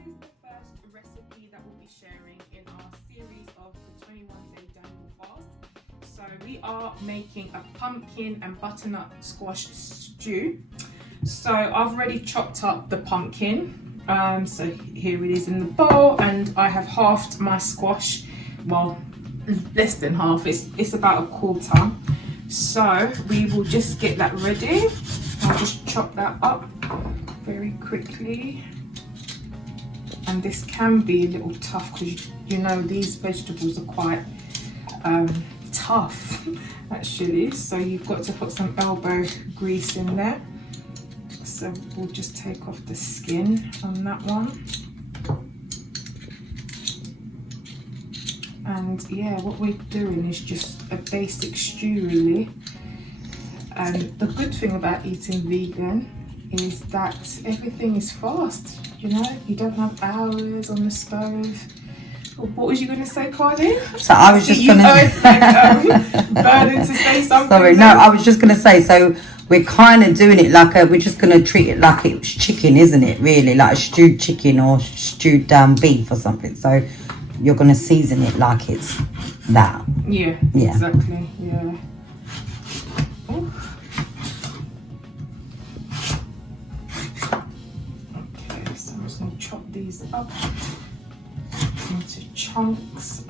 is the first recipe that we'll be sharing in our series of the 21-day Daniel fast. So we are making a pumpkin and butternut squash stew. So I've already chopped up the pumpkin. So here it is in the bowl, and I have halved my squash. Well, less than half. It's about a quarter. So we will just get that ready. I'll just chop that up very quickly. And this can be a little tough because you know these vegetables are quite tough actually, so you've got to put some elbow grease in there. So we'll just take off the skin on that one. And yeah, what we're doing is just a basic stew really. And the good thing about eating vegan is that everything is fast. You know, you don't have hours on the stove. What was you going to say, Carly? So I was just going to burden to say something. Sorry, no, I was just going to say, so we're kind of doing it like we're just going to treat it like it's chicken, isn't it? Really, like a stewed chicken or stewed beef or something. So you're going to season it like it's that. Yeah, exactly. Yeah. Ooh. Okay, so I'm just going to chop these up into chunks.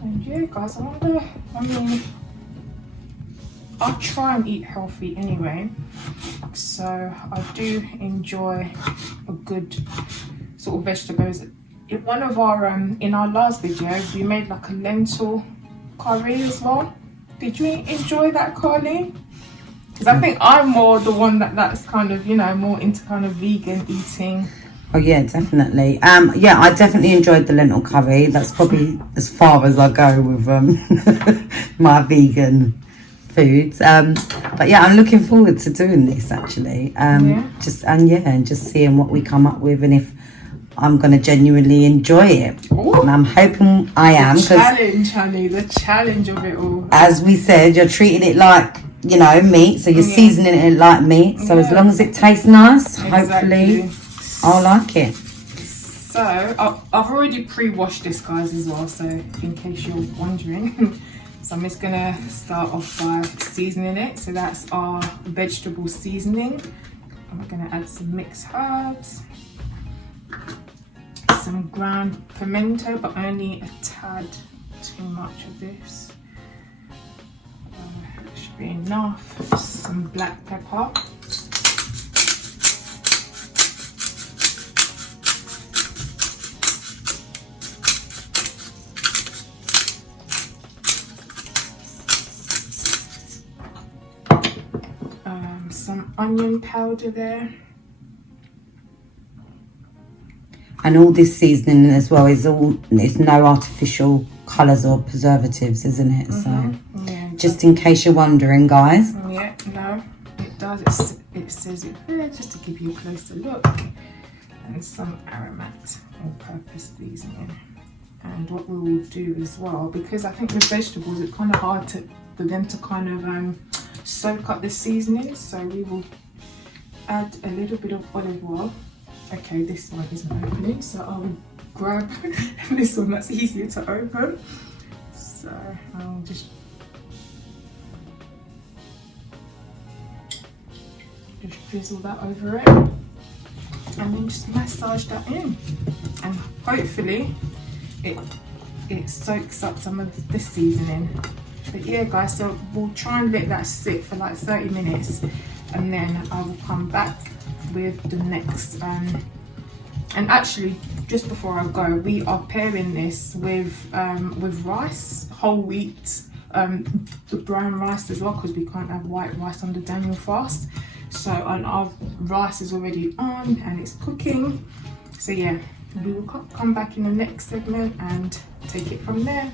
And yeah, guys, I try and eat healthy anyway, so I do enjoy a good sort of vegetables. In one of our in our last video, we made like a lentil curry as well. Did you enjoy that, Carly? Because I think I'm more the one that's kind of, you know, more into kind of vegan eating. Oh yeah, definitely. Yeah, I definitely enjoyed the lentil curry. That's probably as far as I go with my vegan foods. But yeah, I'm looking forward to doing this actually. Just seeing what we come up with and if I'm going to genuinely enjoy it. Ooh. And I'm hoping I am. The challenge, honey, the challenge of it all. As we said, you're treating it like, you know, meat. So you're seasoning it like meat. So as long as it tastes nice, hopefully I'll like it. So I've already pre-washed this, guys, as well. So in case you're wondering. So I'm just going to start off by seasoning it. So that's our vegetable seasoning. And we're going to add some mixed herbs. Some ground pimento, but only a tad too much of this. That should be enough. Some black pepper. Some onion powder there. And all this seasoning as well it's no artificial colours or preservatives, isn't it? So just in case you're wondering, guys. Yeah, no, it does. It says it there just to give you a closer look. And some aromat all-purpose seasoning. And what we will do as well, because I think with vegetables it's kind of hard for them to kind of soak up the seasoning, so we will add a little bit of olive oil. Okay, this one isn't opening, so I will grab this one that's easier to open. So I'll just drizzle that over it, and then just massage that in, and hopefully it soaks up some of the seasoning. But yeah, guys, so we'll try and let that sit for like 30 minutes, and then I will come back with the next and actually just before I go, we are pairing this with rice, whole wheat, the brown rice as well, because we can't have white rice on the Daniel fast. So and our rice is already on and it's cooking, so yeah, we will come back in the next segment and take it from there.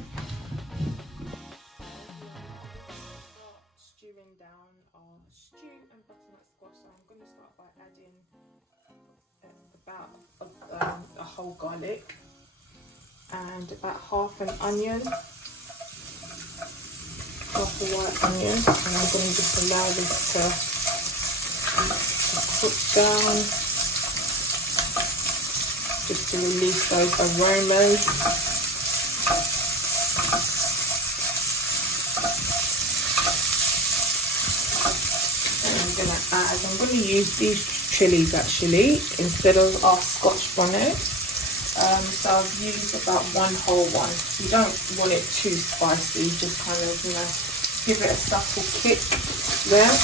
About a whole garlic. and about half an onion, half a white onion, and I'm going to just allow this to cook down, just to release those aromas. I'm going to use these chilies actually instead of our Scotch bonnet. So I've used about one whole one. You don't want it too spicy, just kind of, you know, give it a subtle kick there.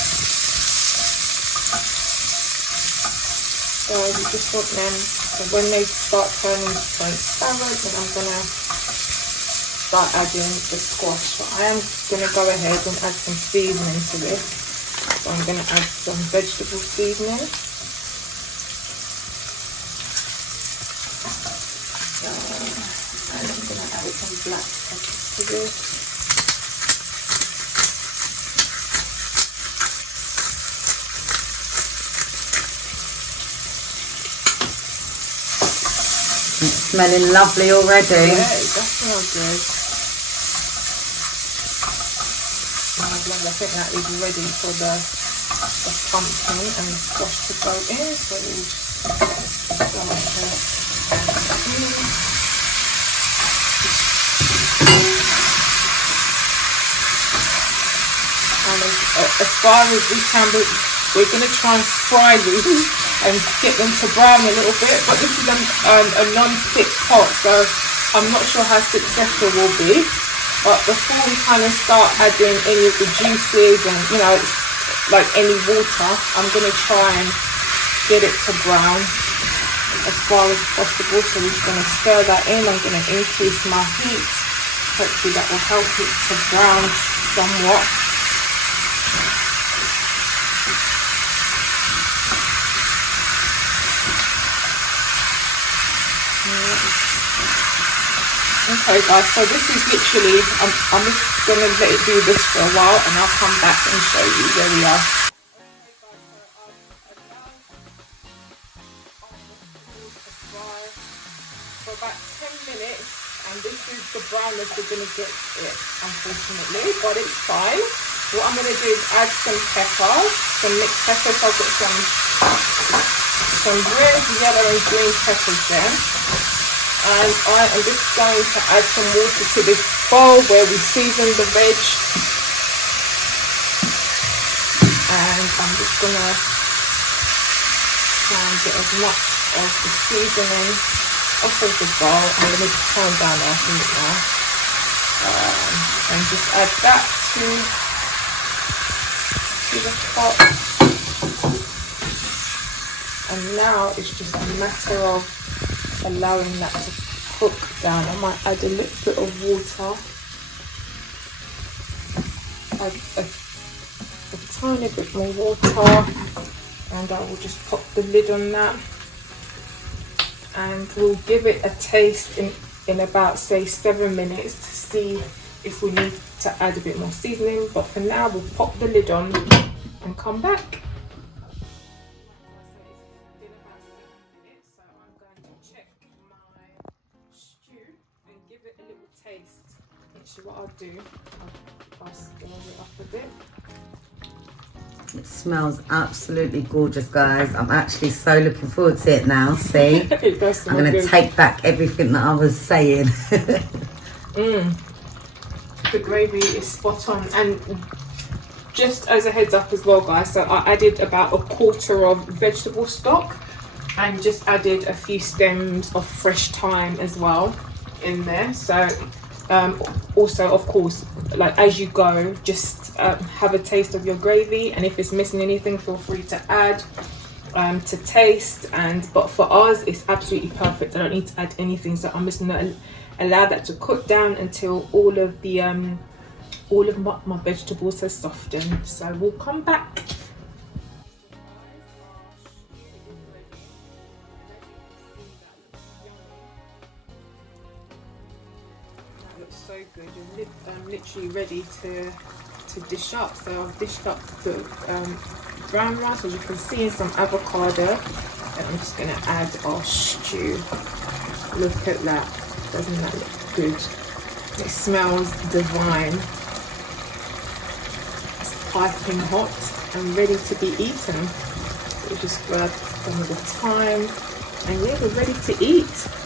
So you just want them, so when they start turning transparent, then I'm going to start adding the squash. So I am going to go ahead and add some seasoning to this. So I'm going to add some vegetable seasoning. And I'm going to add some black pepper to this. It's smelling lovely already. Yeah, it does smell good. I think that is ready for the pumpkin and the squash to go in. So we'll just start to and as far as we can, we're going to try and fry these and get them to brown a little bit. But this is a non-stick pot, so I'm not sure how successful we'll be. But before we kind of start adding any of the juices and, you know, like any water, I'm going to try and get it to brown as far as possible. So we're just going to stir that in. I'm going to increase my heat. Hopefully that will help it to brown somewhat. Okay guys, so this is literally, I'm just going to let it do this for a while and I'll come back and show you where we are. For about 10 minutes, and this is the brownness we're going to get it, unfortunately, but it's fine. What I'm going to do is add some pepper, some mixed peppers. I've got some red, yellow and green peppers there. And I am just going to add some water to this bowl where we season the veg. And I'm just going to try and get as much of the seasoning off of the bowl. I'm going to turn down our heat now. And just add that to the pot. And now it's just a matter of allowing that to cook down. I might add a little bit of water, add a tiny bit more water, and I will just pop the lid on that, and we'll give it a taste in about, say, 7 minutes to see if we need to add a bit more seasoning. But for now, we'll pop the lid on and come back. What I'll do, I'll stir it up a bit. It smells absolutely gorgeous, guys. I'm actually so looking forward to it now. See, it does smell I'm going to take back everything that I was saying. The gravy is spot on, and just as a heads up as well, guys, so I added about a quarter of vegetable stock and just added a few stems of fresh thyme as well in there. So also, of course, like as you go, just have a taste of your gravy, and if it's missing anything, feel free to add to taste. But for us, it's absolutely perfect. I don't need to add anything, so I'm just gonna allow that to cook down until all of my vegetables have softened. So we'll come back. So good, I'm literally ready to dish up. So I've dished up the brown rice, as you can see, and some avocado, and I'm just going to add our stew. Look at that, Doesn't that look good? It smells divine. It's piping hot and ready to be eaten. We just grab some of the thyme, and yeah, we're ready to eat.